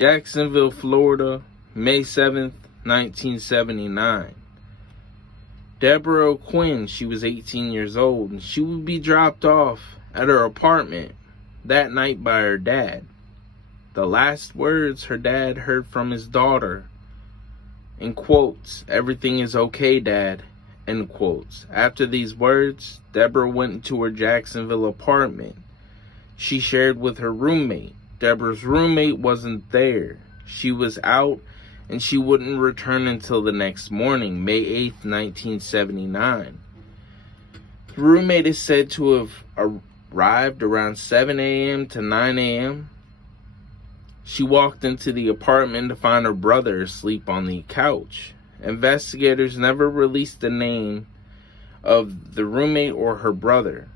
Jacksonville, Florida, May 7th, 1979. Debra Quinn, she was 18 years old, and she would be dropped off at her apartment that night by her dad. The last words her dad heard from his daughter, in quotes, "Everything is okay, Dad," end quotes. After these words, Debra went into her Jacksonville apartment she shared with her roommate. Debra's roommate wasn't there. She was out, and she wouldn't return until the next morning, May 8th, 1979. The roommate is said to have arrived around 7 a.m. to 9 a.m. She walked into the apartment to find her brother asleep on the couch. Investigators never released the name of the roommate or her brother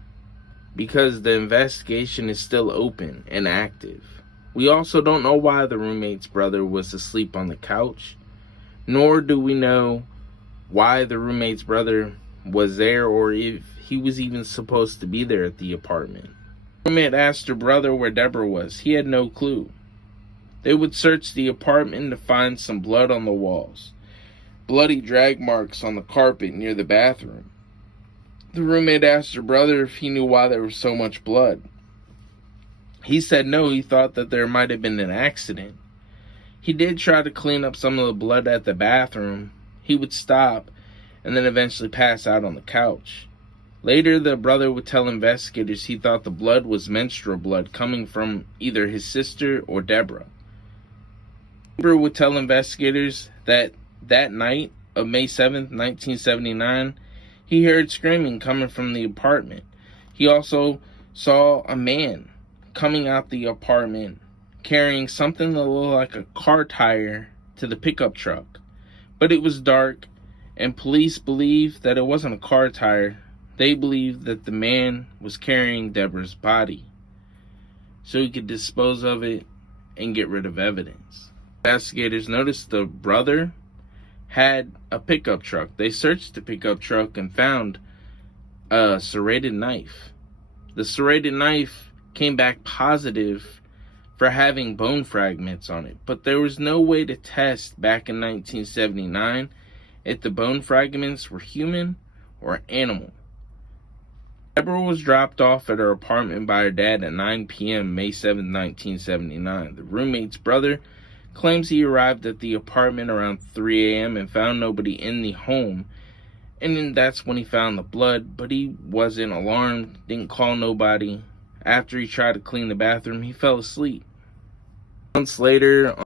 because the investigation is still open and active. We also don't know why the roommate's brother was asleep on the couch, nor do we know why the roommate's brother was there or if he was even supposed to be there at the apartment. The roommate asked her brother where Debra was. He had no clue. They would search the apartment to find some blood on the walls, bloody drag marks on the carpet near the bathroom. The roommate asked her brother if he knew why there was so much blood. He said no, he thought that there might have been an accident. He did try to clean up some of the blood at the bathroom. He would stop and then eventually pass out on the couch. Later, the brother would tell investigators he thought the blood was menstrual blood coming from either his sister or Debra. Debra would tell investigators that night of May 7th, 1979, he heard screaming coming from the apartment. He also saw a man coming out the apartment carrying something that looked like a car tire to the pickup truck. But it was dark, and police believed that it wasn't a car tire. They believed that the man was carrying Debra's body so he could dispose of it and get rid of evidence. Investigators noticed the brother had a pickup truck. They searched the pickup truck and found a serrated knife. The serrated knife came back positive for having bone fragments on it, but there was no way to test back in 1979 if the bone fragments were human or animal. Debra was dropped off at her apartment by her dad at 9 p.m. May 7, 1979. The roommate's brother claims he arrived at the apartment around 3 a.m. and found nobody in the home, and then that's when he found the blood, but he wasn't alarmed, didn't call nobody. After he tried to clean the bathroom, he fell asleep. Months later,